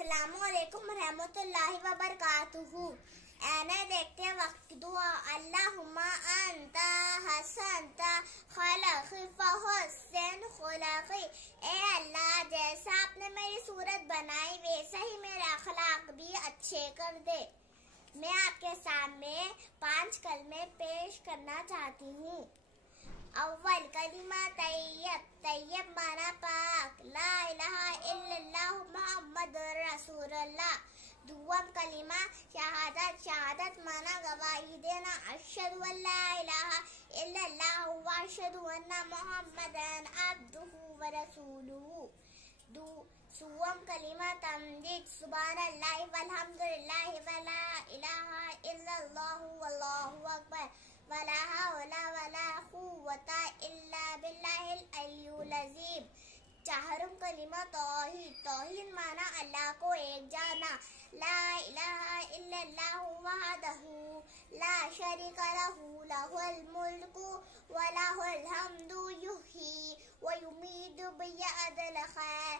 السلام علیکم رحمۃ اللہ وبرکاتہ۔ اینے دیکھتے وقت دعا اللہم انت حسنت خلقی فحسن خلقی، اے اللہ جیسا آپ نے میری صورت بنائی ویسا ہی میرے اخلاق بھی اچھے کر دے۔ میں آپ کے سامنے 5 کلمے پیش کرنا چاہتی ہوں۔ اول کلمہ طیب، طیب مانا پاک، لا الہ الا اللہ محمد رسول اللہ۔ دوم کلمہ شہادت، شہادت مانا گواہی دینا، اشہد ان لا الہ الا اللہ واشہد ان محمد عبدہ ورسولہ۔ سوم کلمہ تمجید، سبحان اللہ والحمد للہ ولا الہ الا اللہ واللہ اکبر ولا حول ولا قوة الا باللہ العلی العظیم۔ چہارم کلمہ توحید، توحید مانا اللہ کو ایک جانا، لا الہ الا اللہ وحدہ لا شریک لہ لہ الملک ولہ الحمد یحیی ویمیت بیدہ الخیر